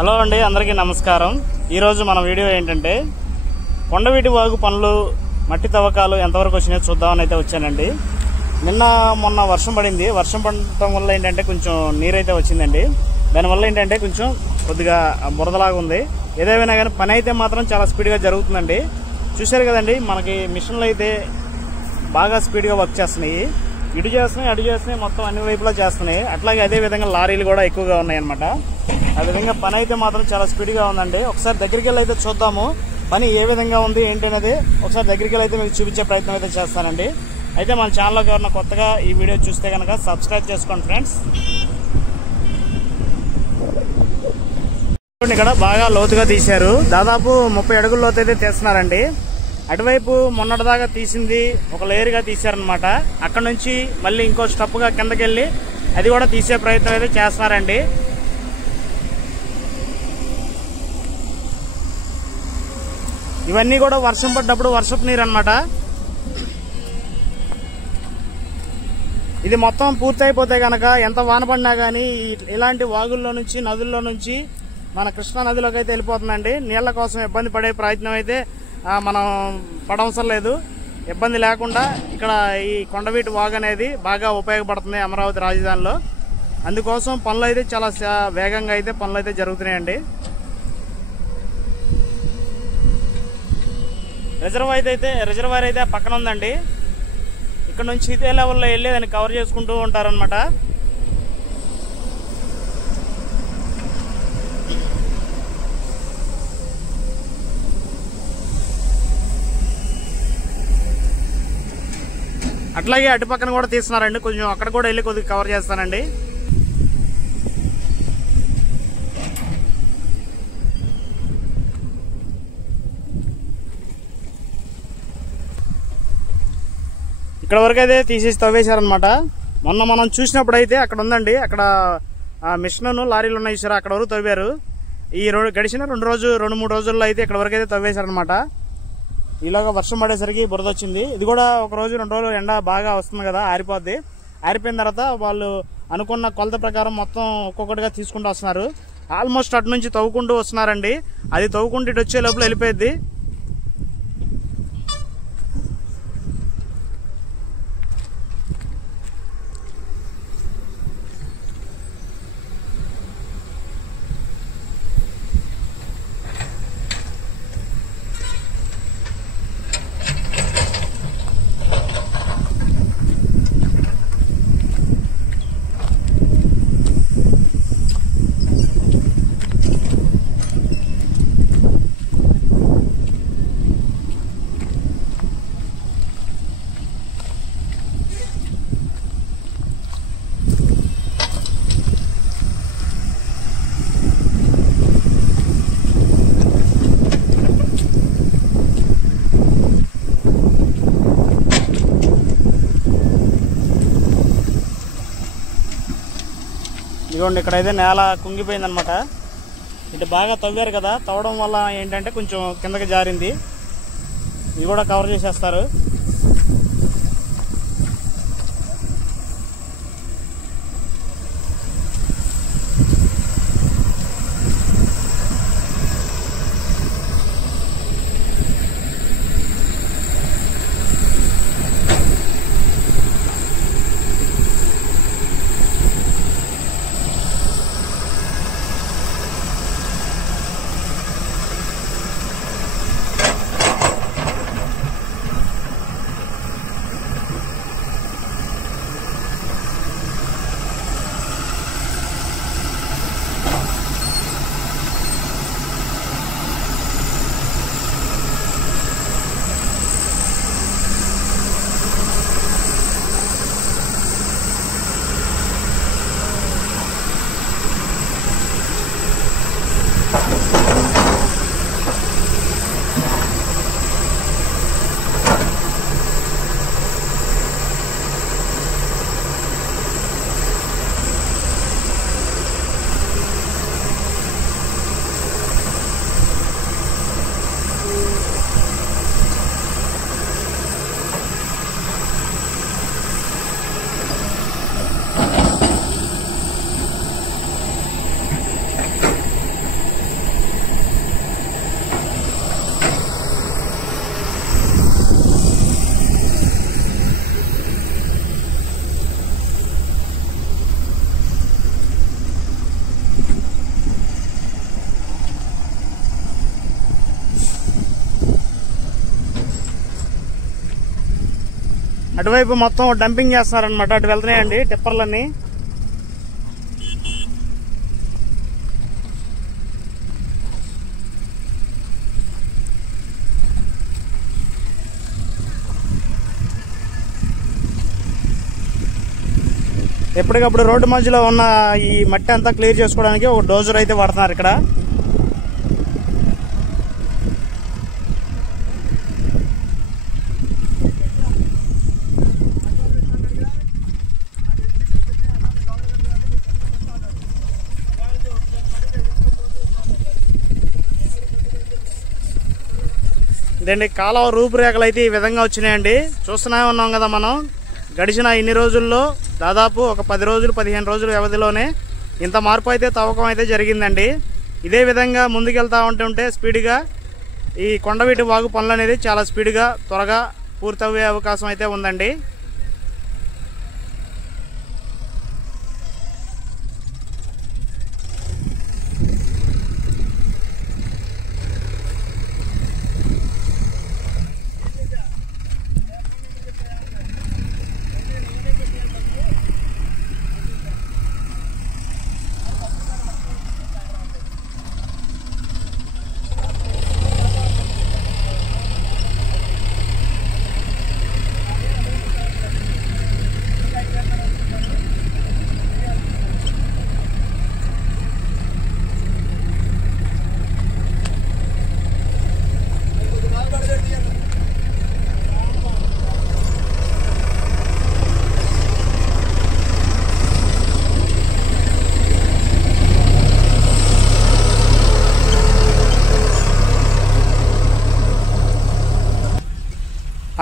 Hello అండి, అందరికీ నమస్కారం. ఈరోజు మన వీడియో ఏంటంటే కొండవీటి వాగు పనులు మట్టి తవ్వకాలు ఎంతవరకు వచ్చినాయో చూద్దామని అయితే వచ్చానండి. నిన్న మొన్న వర్షం పడింది. వర్షం పడటం వల్ల ఏంటంటే కొంచెం నీరైతే వచ్చిందండి. దానివల్ల ఏంటంటే కొంచెం కొద్దిగా బురదలాగా ఉంది. ఏదేమైనా కానీ పని అయితే మాత్రం చాలా స్పీడ్గా జరుగుతుందండి. చూశారు కదండి, మనకి మిషన్లు అయితే బాగా స్పీడ్గా వర్క్ చేస్తున్నాయి. ఇటు చేస్తున్నాయి, అటు చేస్తున్నాయి, మొత్తం అన్ని వైపులా చేస్తున్నాయి. అట్లాగే అదే విధంగా లారీలు కూడా ఎక్కువగా ఉన్నాయి అనమాట. ఆ విధంగా పని అయితే మాత్రం చాలా స్పీడ్గా ఉందండి. ఒకసారి దగ్గరికి వెళ్ళి అయితే చూద్దాము పని ఏ విధంగా ఉంది ఏంటనేది. ఒకసారి దగ్గరికి వెళ్ళి అయితే మీకు చూపించే ప్రయత్నం అయితే చేస్తానండి. అయితే మన ఛానల్లోకి ఎవరైనా కొత్తగా ఈ వీడియో చూస్తే కనుక సబ్స్క్రైబ్ చేసుకోండి ఫ్రెండ్స్. ఇక్కడ బాగా లోతుగా తీశారు. దాదాపు 30 అడుగుల లోతు అయితే తీస్తున్నారండి. అటువైపు మొన్నటిదాకా తీసింది ఒక లేయర్గా తీశారనమాట. అక్కడ నుంచి మళ్ళీ ఇంకో స్టెప్గా కిందకెళ్ళి అది కూడా తీసే ప్రయత్నం అయితే చేస్తున్నారండి. ఇవన్నీ కూడా వర్షం పడ్డప్పుడు వర్షపు నీరు అనమాట. ఇది మొత్తం పూర్తయిపోతే కనుక ఎంత వాన పడినా కానీ ఇలాంటి వాగుల్లో నుంచి నదుల్లో నుంచి మన కృష్ణా నదిలోకి అయితే వెళ్ళిపోతుందండి. నీళ్ల కోసం ఇబ్బంది పడే ప్రయత్నం అయితే మనం పడవసరం లేదు. ఇబ్బంది లేకుండా ఇక్కడ ఈ కొండవీటి వాగు అనేది బాగా ఉపయోగపడుతుంది అమరావతి రాజధానిలో. అందుకోసం పనులు అయితే చాలా వేగంగా అయితే పనులు అయితే జరుగుతున్నాయండి. రిజర్వాయర్ అయితే పక్కన ఉందండి. ఇక్కడ నుంచి ఇదే లెవెల్లో వెళ్ళి దాన్ని కవర్ చేసుకుంటూ ఉంటారనమాట. అట్లాగే అటు పక్కన కూడా తీస్తున్నారండి. కొంచెం అక్కడ కూడా వెళ్ళి కొద్దిగా కవర్ చేస్తానండి. ఇక్కడ వరకు అయితే తీసేసి తవ్వేశారనమాట. మొన్న మనం చూసినప్పుడు అయితే అక్కడ ఉందండి. అక్కడ మిషన్ లారీలు ఉన్నాయి సార్, అక్కడ వరకు తవ్వారు. ఈ గడిచిన 2-3 రోజుల్లో అయితే ఇక్కడ వరకు అయితే తవ్వేశారనమాట. ఈలోగా వర్షం పడేసరికి బురద వచ్చింది. ఇది కూడా 1-2 రోజులు ఎండ బాగా వస్తుంది కదా, ఆరిపోద్ది. ఆరిపోయిన తర్వాత వాళ్ళు అనుకున్న కొలత ప్రకారం మొత్తం ఒక్కొక్కటిగా తీసుకుంటూ వస్తున్నారు. ఆల్మోస్ట్ అటు నుంచి తవ్వుకుంటూ వస్తున్నారండి. అది తవ్వుకుంటూ ఇటు వచ్చే లోపల వెళ్ళిపోయింది. ఇదిగోండి, ఇక్కడైతే నేల కుంగిపోయిందనమాట. ఇటు బాగా తవ్వారు కదా, తవ్వడం వల్ల ఏంటంటే కొంచెం కిందకి జారింది. ఇది కూడా కవర్ చేసేస్తారు. అటువైపు మొత్తం డంపింగ్ చేస్తున్నారనమాట. అటు వెళ్తున్నాయండి టిప్పర్లన్నీ. ఎప్పటికప్పుడు రోడ్డు మధ్యలో ఉన్న ఈ మట్టి అంతా క్లియర్ చేసుకోవడానికి ఒక డోజర్ అయితే వాడుతున్నారు ఇక్కడ. ఇదండి కాలువ రూపురేఖలు అయితే ఈ విధంగా వచ్చినాయండి. చూస్తూనే ఉన్నాం కదా మనం. గడిచిన ఇన్ని రోజుల్లో దాదాపు ఒక 10 రోజులు 15 రోజుల వ్యవధిలోనే ఇంత మార్పు అయితే తవ్వకం అయితే జరిగిందండి. ఇదే విధంగా ముందుకెళ్తా ఉంటుంటే స్పీడ్గా ఈ కొండవీటి వాగు పనులు అనేది చాలా స్పీడ్గా త్వరగా పూర్తయ్యే అవకాశం అయితే ఉందండి.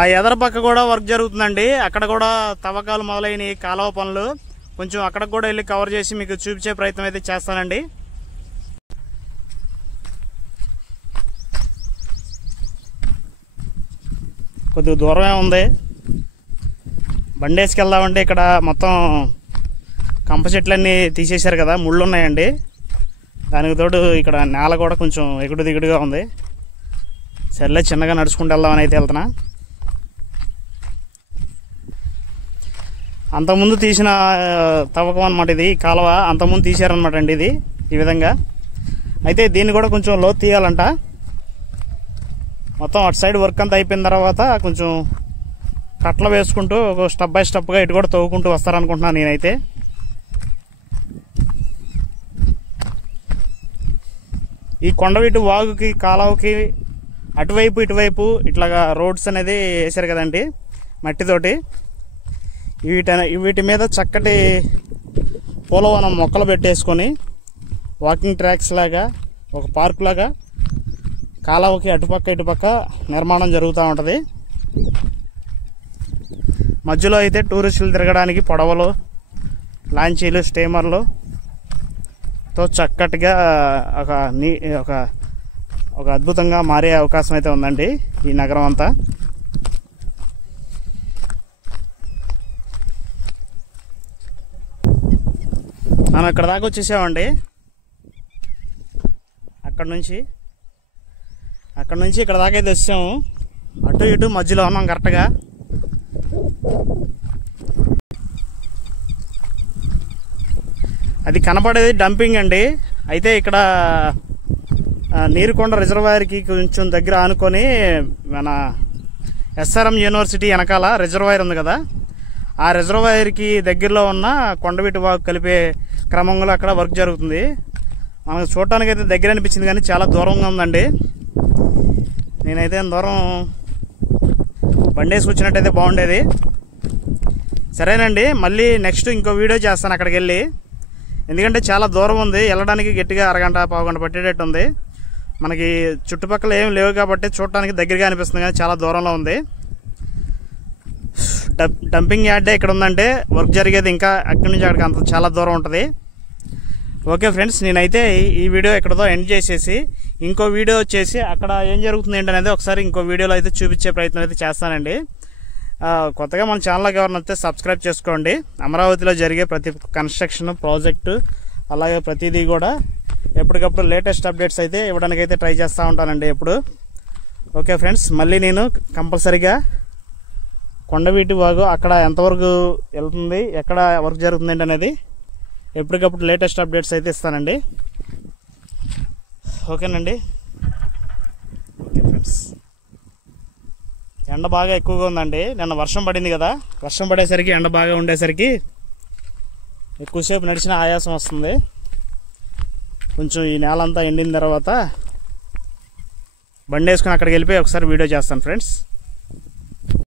ఆ ఎదర పక్క కూడా వర్క్ జరుగుతుందండి. అక్కడ కూడా తవ్వకాలు మొదలైన కాలువ పనులు కొంచెం అక్కడికి కూడా వెళ్ళి కవర్ చేసి మీకు చూపించే ప్రయత్నం అయితే చేస్తానండి. కొద్దిగా దూరమే ఉంది. బండేసుకు వెళ్దామంటే ఇక్కడ మొత్తం కంప చెట్లన్నీ తీసేశారు కదా, ముళ్ళు ఉన్నాయండి. దానికి తోడు ఇక్కడ నేల కూడా కొంచెం ఎగుడు దిగుడుగా ఉంది. సర్లే చిన్నగా నడుచుకుంటూ వెళ్దామని అయితే వెళ్తున్నా. అంతకుముందు తీసిన తవ్వకం అనమాట ఇది. కాలువ అంతకుముందు తీశారనమాట అండి ఇది ఈ విధంగా. అయితే దీన్ని కూడా కొంచెం లోతు తీయాలంట. మొత్తం అటు సైడ్ వర్క్ అంతా అయిపోయిన తర్వాత కొంచెం కట్టలు వేసుకుంటూ ఒక స్టెప్ బై స్టెప్గా ఇటు కూడా తవ్వుకుంటూ వస్తారనుకుంటున్నాను నేనైతే. ఈ కొండవీటి వాగుకి కాలువకి అటువైపు ఇటువైపు ఇట్లాగా రోడ్స్ అనేది వేసారు కదండి మట్టితోటి. వీటి మీద చక్కటి పూలవనం మొక్కలు పెట్టేసుకొని వాకింగ్ ట్రాక్స్ లాగా ఒక పార్క్ లాగా కాలువకి అటుపక్క ఇటుపక్క నిర్మాణం జరుగుతూ ఉంటుంది. మధ్యలో అయితే టూరిస్టులు తిరగడానికి పడవలు, లాంచీలు, స్టీమర్లు తో చక్కటిగా ఒక అద్భుతంగా మారే అవకాశం అయితే ఉందండి ఈ నగరం అంతా. మనం ఇక్కడ దాకా వచ్చేసామండి. అక్కడ నుంచి ఇక్కడ దాకా అయితే వచ్చాము. అటు ఇటు మధ్యలో ఉన్నాం కరెక్ట్గా. అది కనపడేది డంపింగ్ అండి. అయితే ఇక్కడ నీరుకొండ రిజర్వాయర్కి కొంచెం దగ్గర ఆనుకొని మన ఎస్ఆర్ఎం యూనివర్సిటీ వెనకాల రిజర్వాయర్ ఉంది కదా, ఆ రిజర్వాయర్కి దగ్గరలో ఉన్న కొండవీటి వాగు కలిపే క్రమంలో అక్కడ వర్క్ జరుగుతుంది. మనకు చూడటానికి అయితే దగ్గర అనిపించింది కానీ చాలా దూరంగా ఉందండి. నేనైతే దూరం బండేసి వచ్చినట్టయితే బాగుండేది. సరేనండి, మళ్ళీ నెక్స్ట్ ఇంకో వీడియో చేస్తాను అక్కడికి వెళ్ళి. ఎందుకంటే చాలా దూరం ఉంది, వెళ్ళడానికి గట్టిగా అరగంట పావుగంట పట్టేటట్టు ఉంది. మనకి చుట్టుపక్కల ఏం లేవు కాబట్టి చూడటానికి దగ్గరగా అనిపిస్తుంది కానీ చాలా దూరంలో ఉంది. డంపింగ్ యార్డే ఇక్కడ ఉందంటే వర్క్ జరిగేది ఇంకా అక్కడి నుంచి అక్కడికి అంత చాలా దూరం ఉంటుంది. ఓకే ఫ్రెండ్స్, నేనైతే ఈ వీడియో ఇక్కడతో ఎండ్ చేసేసి ఇంకో వీడియో వచ్చేసి అక్కడ ఏం జరుగుతుంది ఏంటనేది ఒకసారి ఇంకో వీడియోలో అయితే చూపించే ప్రయత్నం అయితే చేస్తానండి. కొత్తగా మన ఛానల్కి ఎవరైనా వస్తే సబ్స్క్రైబ్ చేసుకోండి. అమరావతిలో జరిగే ప్రతి కన్స్ట్రక్షన్ ప్రాజెక్టు అలాగే ప్రతిదీ కూడా ఎప్పటికప్పుడు లేటెస్ట్ అప్డేట్స్ అయితే ఇవ్వడానికి అయితే ట్రై చేస్తూ ఉంటానండి ఎప్పుడు. ఓకే ఫ్రెండ్స్, మళ్ళీ నేను కంపల్సరీగా కొండవీటి వాగు అక్కడ ఎంతవరకు వెళ్తుంది, ఎక్కడ వర్క్ జరుగుతుంది అనేది ఎప్పటికప్పుడు లేటెస్ట్ అప్డేట్స్ అయితే ఇస్తానండి. ఓకేనండి. ఓకే ఫ్రెండ్స్, ఎండ బాగా ఎక్కువగా ఉందండి. నిన్న వర్షం పడింది కదా, వర్షం పడేసరికి ఎండ బాగా ఉండేసరికి ఎక్కువసేపు నడిచిన ఆయాసం వస్తుంది. కొంచెం ఈ నేలంతా ఎండిన తర్వాత బండి వేసుకుని అక్కడికి వెళ్ళిపోయి ఒకసారి వీడియో చేస్తాను ఫ్రెండ్స్.